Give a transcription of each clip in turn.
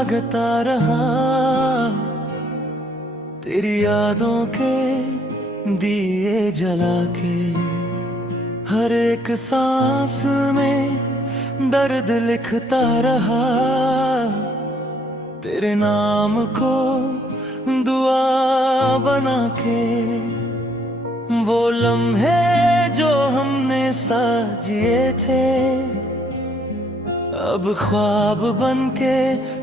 जागता रहा, तेरी यादों के दिए जला के। हर एक सांस में दर्द लिखता रहा, तेरे नाम को दुआ बना के। वो लम्हे जो हमने साथ जिए थे, अब ख्वाब बनके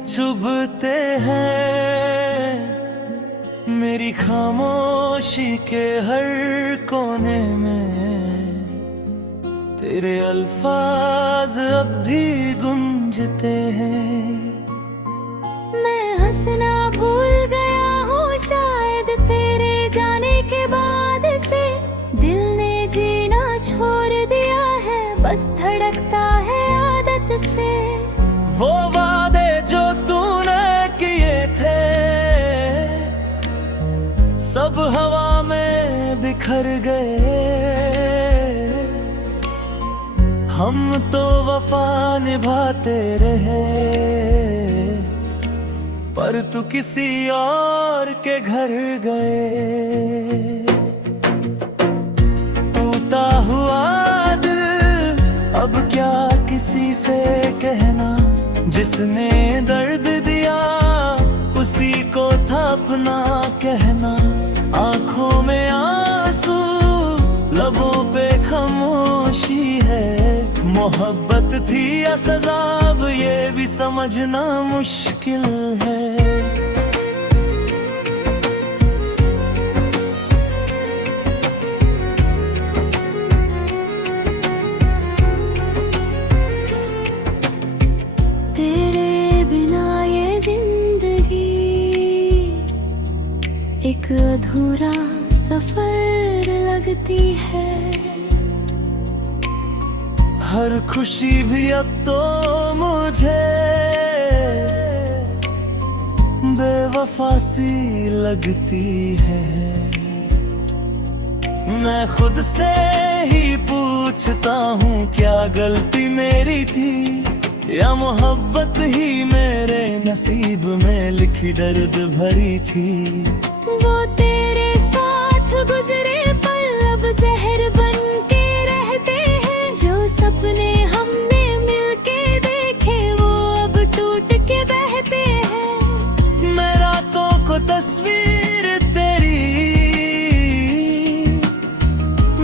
चुभते हैं। मेरी खामोशी के हर कोने में तेरे अल्फाज अब भी गूंजते हैं। मैं हंसना भूल गया हूँ शायद तेरे जाने के बाद से। दिल ने जीना छोड़ दिया है, बस धड़कता है आदत से। वो वादे जो तूने किए थे, सब हवा में बिखर गए। हम तो वफा निभाते रहे, पर तू किसी और के घर गए। टूटा हुआ दिल अब क्या किसी से कहना, जिसने दर्द दिया उसी को था अपना कहना। आंखों में आंसू, लबों पे खामोशी है। मोहब्बत थी या सजा, अब ये भी समझना मुश्किल है। तेरे बिना ये जिंदगी एक अधूरा सफर लगती है। हर खुशी भी अब तो मुझे बेवफा सी लगती है। मैं खुद से ही पूछता हूँ, क्या गलती मेरी थी या मोहब्बत ही मेरे नसीब में लिखी दर्द भरी थी। वो तेरे साथ गुजरे पल अब जहर बन के रहते हैं। जो सपने हमने मिलके देखे वो अब टूट के बहते हैं। मैं रातों को तस्वीर तेरी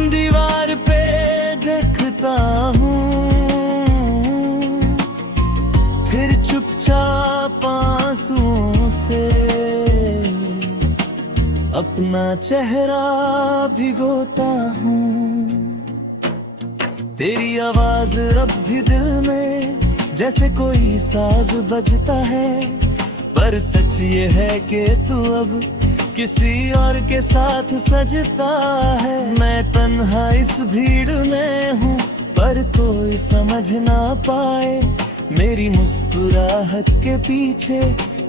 दीवार पे देखता हूँ, फिर चुपचाप आंसुओं से अपना चेहरा भिगोता हूँ। तेरी आवाज अब भी दिल में जैसे कोई साज बजता है, पर सच ये है कि तू अब किसी और के साथ सजता है। मैं तन्हा इस भीड़ में हूँ, पर कोई समझ ना पाए मेरी मुस्कुराहट के पीछे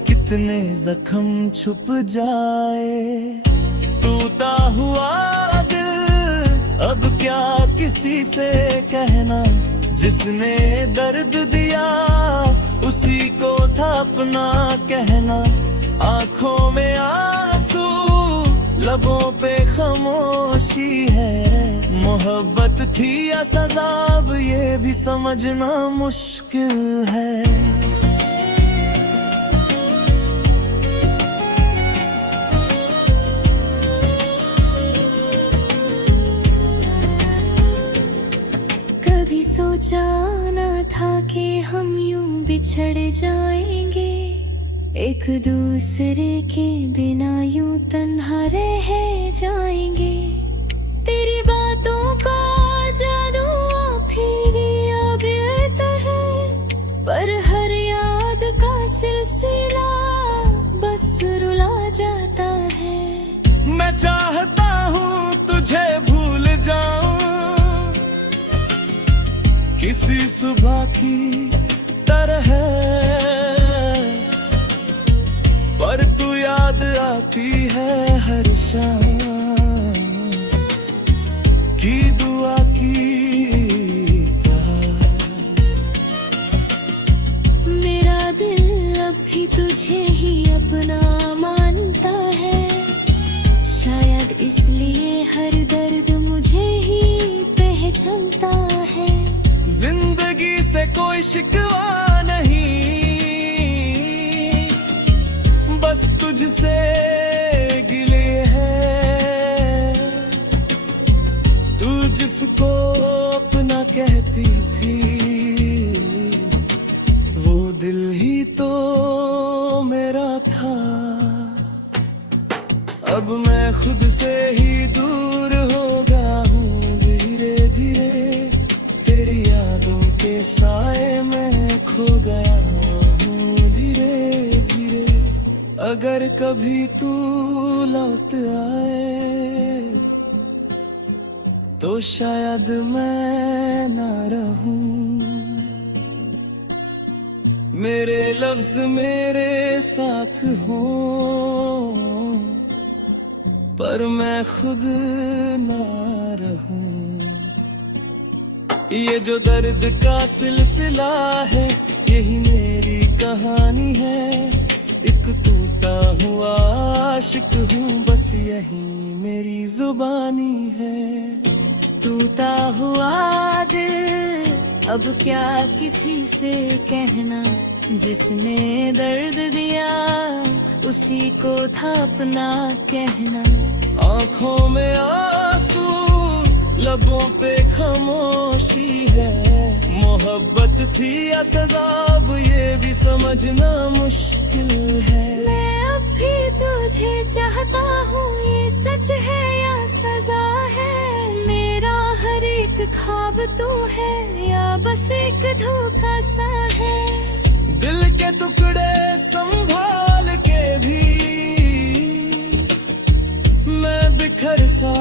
कितने जख्म छुप जाए। टूटा हुआ दिल अब क्या किसी से कहना, जिसने दर्द दिया उसी को था अपना कहना। आंखों में आंसू, लबों पे खामोशी है। मोहब्बत थी या सजा, अब ये भी समझना मुश्किल है। कभी सोचा न था कि हम यूं बिछड़ जाएंगे, एक दूसरे के बिना यूं तन्हा रह जाएंगे। तेरी बातों का जादू फिर अब है, पर हर याद का सिलसिला बस रुला जाता है। मैं चाहता हूँ तुझे भूल जाऊं किसी सुबह की तरह, पर तू याद आती है हर शाम की दुआ की तरह। मेरा दिल अब भी हर दर्द मुझे ही पहचानता है। जिंदगी से कोई शिकवा नहीं, बस तुझसे गिले है। तू जिसको अपना कहती थी, वो दिल ही तो मेरा था। अब मैं खुद से ही दूर हो गया हूँ धीरे धीरे। तेरी यादों के साए में खो गया हूँ धीरे धीरे। अगर कभी तू लौट आए तो शायद मैं ना रहूं। मेरे लफ्ज मेरे साथ हों, पर मैं खुद ना रहूं। ये जो दर्द का सिलसिला है, यही मेरी कहानी है। एक टूटा हुआ आशिक हूँ, बस यही मेरी जुबानी है। टूटा हुआ दिल अब क्या किसी से कहना, जिसने दर्द दिया उसी को था अपना कहना। आंखों में आंसू, लबों पे खामोशी है। मोहब्बत थी या सजाब, ये भी समझना मुश्किल है। मैं अब भी तुझे चाहता हूँ, ये सच है या सजा है। मेरा हर एक ख्वाब तू है या बस एक धोखा सा है। दिल के टुकड़े संभाल के भी मैं बिखर सा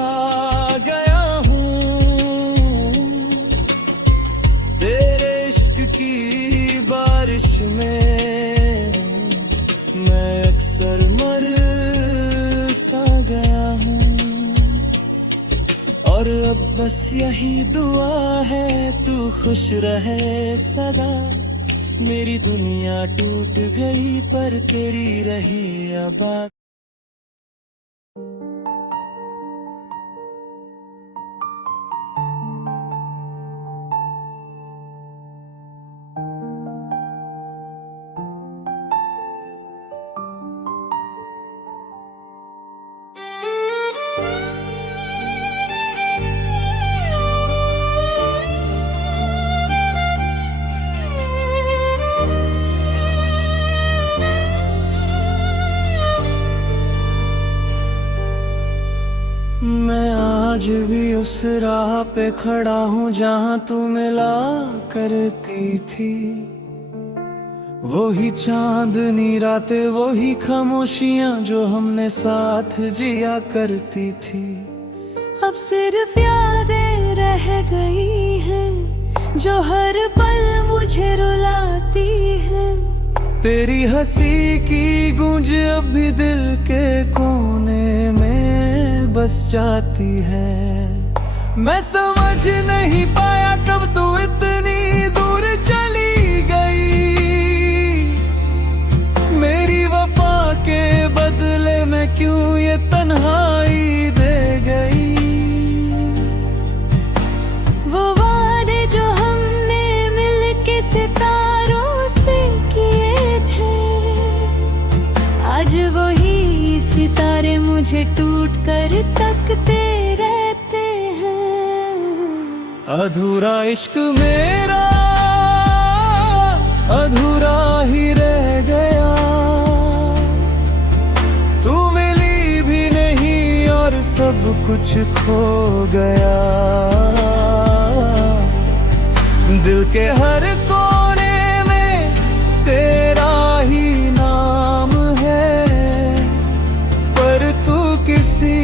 गया हूँ। तेरे इश्क की बारिश में मैं अक्सर मर सा गया हूँ। और अब बस यही दुआ है, तू खुश रहे सदा। मेरी दुनिया टूट गई पर तेरी रही आबाद। मैं आज भी उस राह पे खड़ा हूँ जहाँ तू मिला करती थी। वही चांदनी रातें, वही खामोशियाँ जो हमने साथ जिया करती थी। अब सिर्फ यादें रह गई हैं जो हर पल मुझे रुलाती हैं। तेरी हंसी की गूंज अब भी दिल के कोने में बस जाती है। मैं समझ नहीं पाया कब तू इतनी दूर चली गई। मेरी वफा के बदले में क्यों ये तन्हाई दे गई। वो वादे जो हमने मिलके सितारों से किए थे, आज वही सितारे मुझे टूट कर तकते रहते हैं। अधूरा इश्क मेरा अधूरा ही रह गया। तू मिली भी नहीं और सब कुछ खो गया। दिल के हर कोने में तेरा ही नाम है, पर तू किसी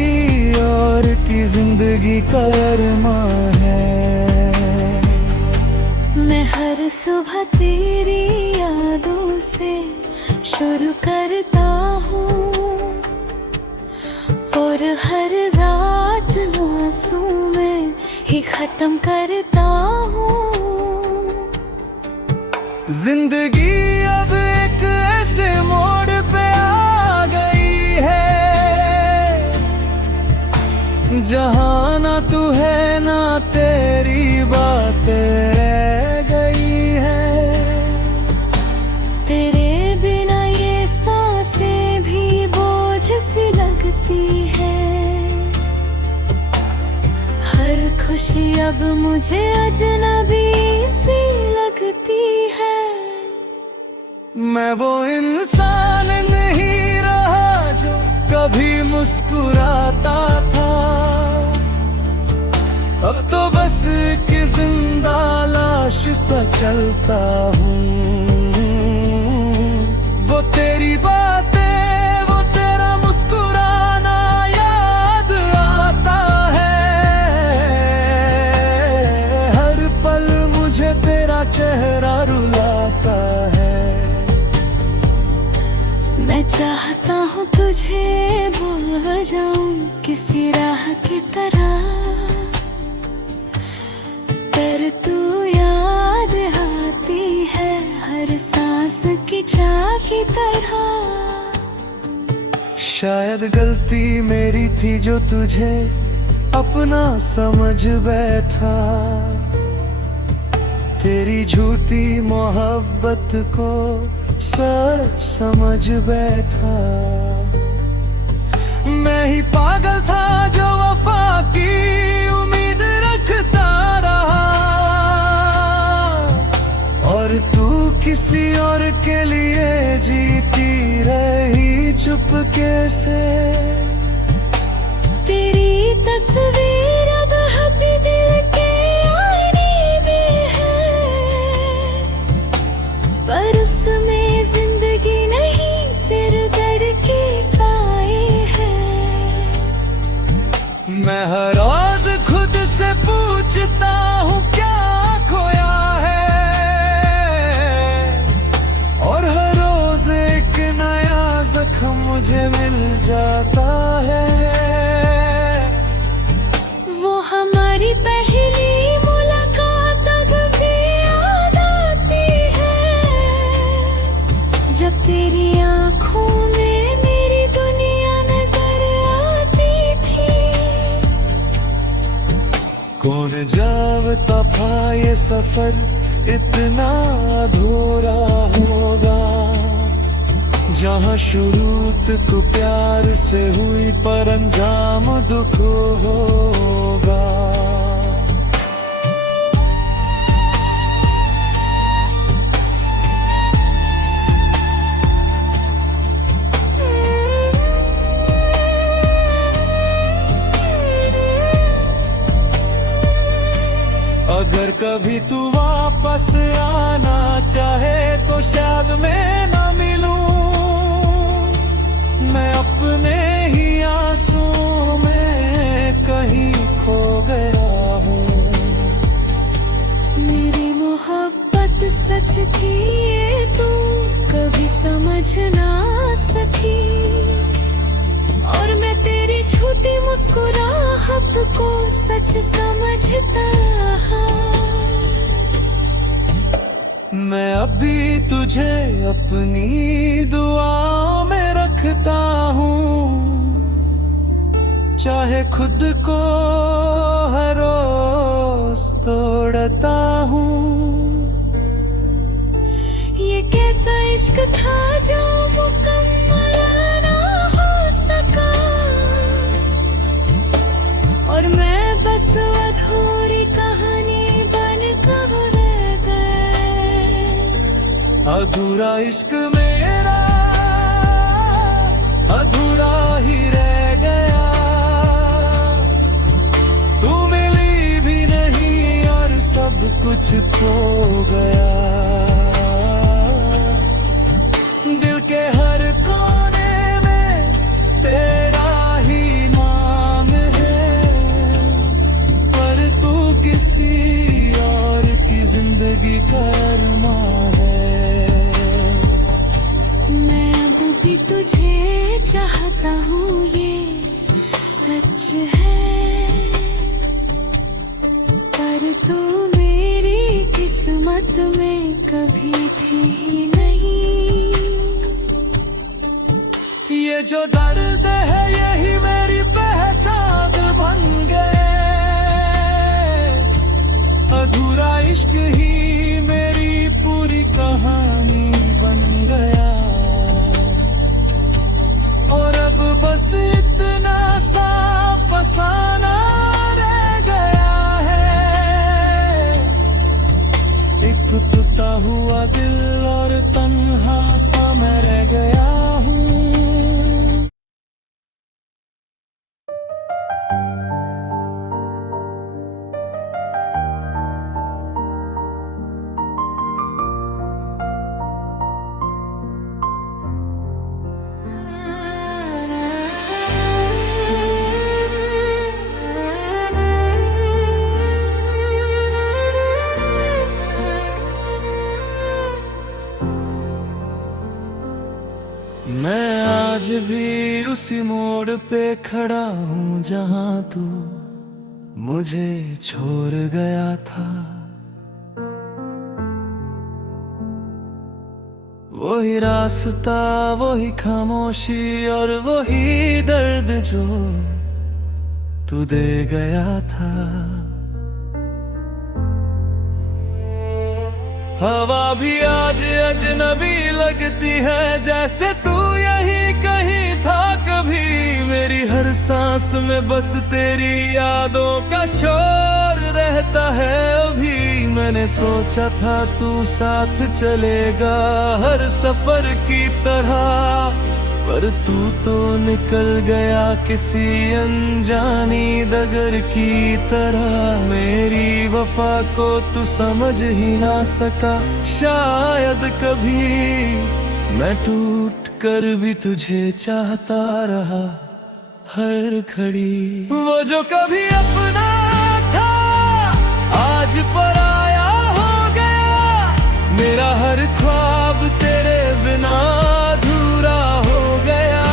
और की जिंदगी का अरमान है। मैं हर सुबह तेरी यादों से शुरू करता हूँ और हर रात आंसू में ही खत्म करता हूँ। जिंदगी अब एक ऐसे मोड़ पे आ गई है जहाँ ना तू है ना तेरी बातें रह गई है। तेरे बिना ये सांसें भी बोझ सी लगती है। हर खुशी अब मुझे अजनबी सी लगती है। मैं वो इंसान नहीं रहा जो कभी मुस्कुराता था। अब तो बस एक जिंदा लाश सा चलता हूँ। वो तेरी बातें, वो तेरा मुस्कुराना याद आता है। हर पल मुझे तेरा चेहरा रुलाता है। मैं चाहता हूँ तुझे भूल जाऊं किसी राह की तरह, पर तू याद आती है हर सांस की चाह की तरह। शायद गलती मेरी थी जो तुझे अपना समझ बैठा। तेरी झूठी मोहब्बत को सच समझ बैठा। मैं ही पागल था जो वफा की उम्मीद रखता रहा। और तू किसी और के लिए जीती रही चुपके से। तेरी तस्वीर अब भी दिल के आईने में है, पर उसमें जिंदगी नहीं सिर गड़ के साए हैं। मैं हर रोज खुद से पूछता हूँ क्या खोया है। और हर रोज एक नया जख्म मुझे मिल जाता है। वो हमारी पहली मुलाकात अब भी याद आती है, जब तेरी आंखों में मेरी दुनिया नजर आती थी। कौन जानता था ये सफर इतना अधूरा होगा। जहाँ शुरू तो प्यार से हुई पर अंजाम दुख होगा। अगर कभी तू वापस आना चाहे तो शायद मैं ना मिलूं। मैं अपने ही आंसुओं में कहीं खो गया हूँ। मेरी मोहब्बत सच थी ये तू कभी समझ ना सकी। और मैं तेरी झूठी मुस्कुराहट को सच समझता। मैं अभी तुझे अपनी दुआ में रखता हूँ। चाहे खुद को हर रोज तोड़ता हूँ। ये कैसा इश्क था जो मुकम्मल ना हो सका। और मैं बस अधूरी कहानी बनकर रह गई। अधूरा इश्क मेरा अधूरा ही रह गया। तू मिली भी नहीं और सब कुछ खो गया। दिल के हर कोने में तेरा ही नाम है, पर तू किसी और की जिंदगी का अरमां है। मैं अब भी तुझे चाहता हूँ ये सच है, पर तू मेरी किस्मत में कभी थी नहीं। ये जो दर्द है यही मेरी पहचान बन इश्क ही मेरी पूरी कहानी बन गया, और अब बस इतना सा फसाना रह गया है। एक टूटा हुआ दिल और तन्हा सा मैं रह गया हूँ। मैं आज भी उसी मोड़ पे खड़ा हूँ जहाँ तू मुझे छोड़ गया था। वही रास्ता, वही खामोशी और वही दर्द जो तू दे गया था। हवा भी आज अजनबी लगती है, जैसे तू यही कहीं था कभी। मेरी हर सांस में बस तेरी यादों का शोर रहता है अभी। मैंने सोचा था तू साथ चलेगा हर सफर की तरह, पर तू तो निकल गया किसी अनजानी डगर की तरह। मेरी वफा को तू समझ ही ना सका शायद कभी, मैं टूट कर भी तुझे चाहता रहा हर घड़ी। वो जो कभी अपना था आज पराया हो गया, मेरा हर ख्वाब तेरे बिना अधूरा हो गया।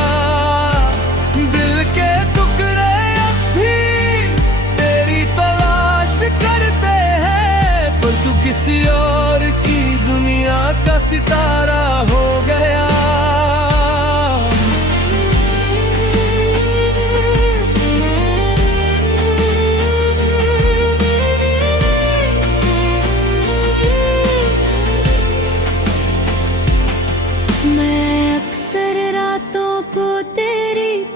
दिल के टुकड़े अब भी तेरी तलाश करते हैं, पर तू किसी और की दुनिया का सितारा हो गया।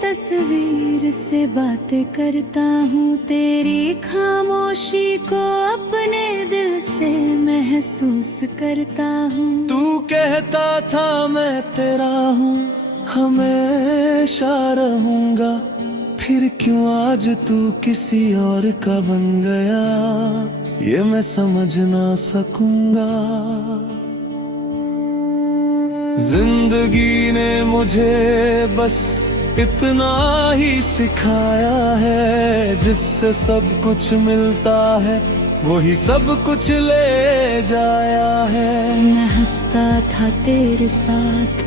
तस्वीर से बातें करता हूँ, तेरी खामोशी को अपने दिल से महसूस करता हूँ। तू कहता था मैं तेरा हूँ, हमेशा रहूंगा, फिर क्यों आज तू किसी और का बन गया, ये मैं समझ ना सकूंगा। जिंदगी ने मुझे बस इतना ही सिखाया है, जिससे सब कुछ मिलता है वही सब कुछ ले जाया है। मैं हंसता था तेरे साथ,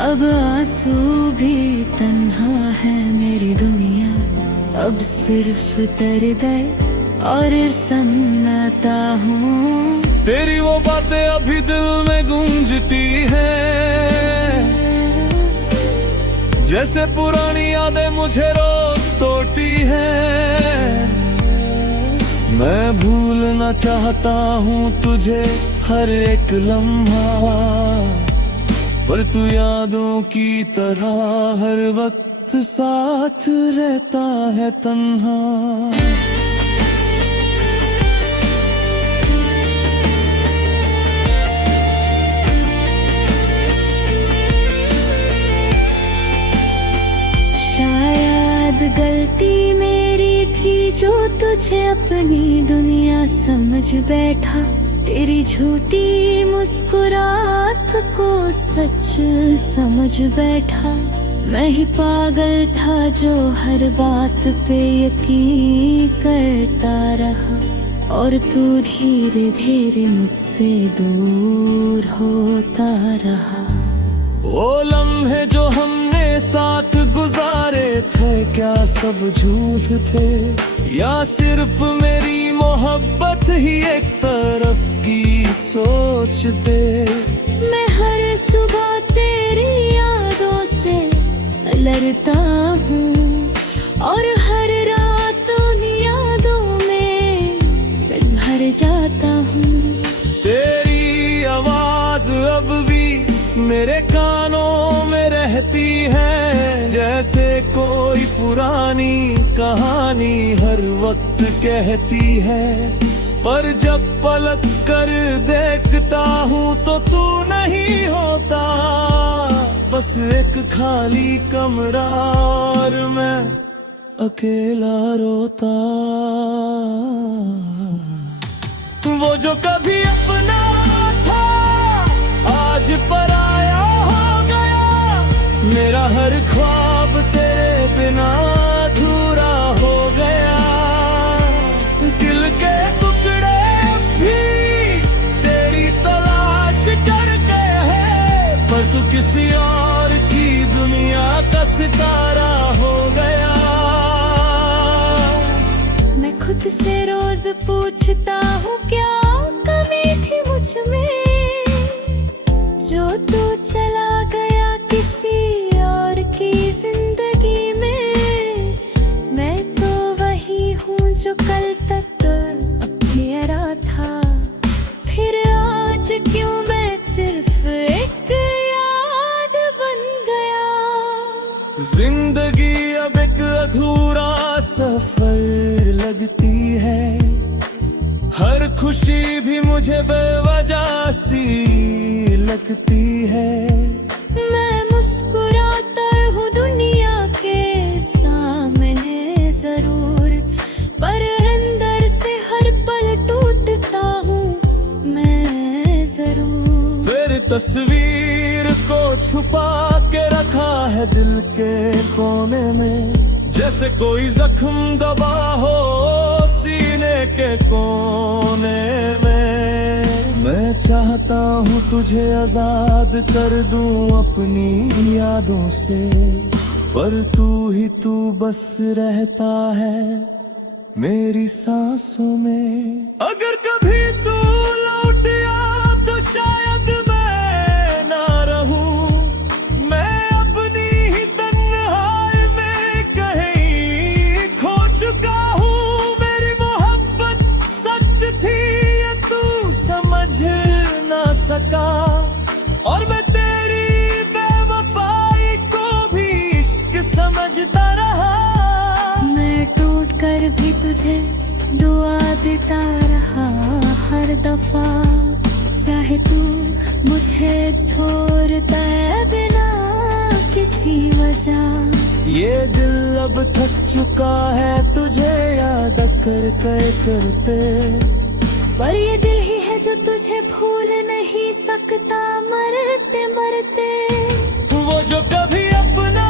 अब आंसू भी तन्हा है मेरी दुनिया। अब सिर्फ दर्द और सन्नाटा हूँ। तेरी वो बातें अभी दिल में गूंजती हैं, जैसे पुरानी यादें मुझे रोज तोड़ती हैं। मैं भूलना चाहता हूँ तुझे हर एक लम्हा, पर तू यादों की तरह हर वक्त साथ रहता है तन्हा। गलती मेरी थी जो तुझे अपनी दुनिया समझ बैठा, तेरी झूठी मुस्कुराहट को सच समझ बैठा। मैं ही पागल था जो हर बात पे यकीन करता रहा, और तू धीरे धीरे मुझसे दूर होता रहा। वो लम्हे जो हमने साथ गुजारे थे, क्या सब झूठ थे या सिर्फ मेरी मोहब्बत ही एक तरफ की सोच थे। मैं हर सुबह तेरी यादों से लड़ता हूँ, और हर रात उन यादों में भर जाता हूँ। तेरी आवाज अब भी मेरे कानों में रहती है, जैसे कोई पुरानी कहानी हर वक्त कहती है। पर जब पलट कर देखता हूँ तो तू नहीं होता, बस एक खाली कमरा और मैं अकेला रोता। वो जो कभी अपना था आज पराया हो गया, मेरा हर ख्वाब तेरे बिना अधूरा हो गया। दिल के टुकड़े भी तेरी तलाश करके है, पर तू किसी और की दुनिया का सितारा हो गया। मैं खुद से रोज पूछता हूँ क्या कमी थी मुझ में, जो तू चला गया किसी और की जिंदगी में। मैं तो वही हूँ जो कल तक मेरा था, फिर आज क्यों मैं सिर्फ एक याद बन गया। जिंदगी अब एक अधूरा सफर लगती है, हर खुशी भी मुझे बेवजह सी लगती है। मैं मुस्कुराता हूँ दुनिया के सामने जरूर, पर अंदर से हर पल टूटता हूँ मैं जरूर। तेरी तस्वीर को छुपा के रखा है दिल के कोने में, जैसे कोई जख्म दबा हो सीने के कोने में। मैं चाहता हूँ तुझे आजाद कर दूं अपनी यादों से, पर तू बस रहता है मेरी सांसों में। अगर कभी तू लौट आ तो शायद मैं ना रहूं, मैं अपनी ही तन्हाई में कहीं खो चुका हूँ। मेरी मोहब्बत सच थी ये तू समझ ना सका, और मैं तेरी बेवफाई को भी इश्क समझता रहा। मैं टूट कर भी तुझे दुआ देता रहा हर दफा, चाहे तू मुझे छोड़ता है बिना किसी वजह। ये दिल अब थक चुका है तुझे याद करते, पर ये दिल ही है जो तुझे भूल नहीं सकता मरते मरते। वो जो कभी अपना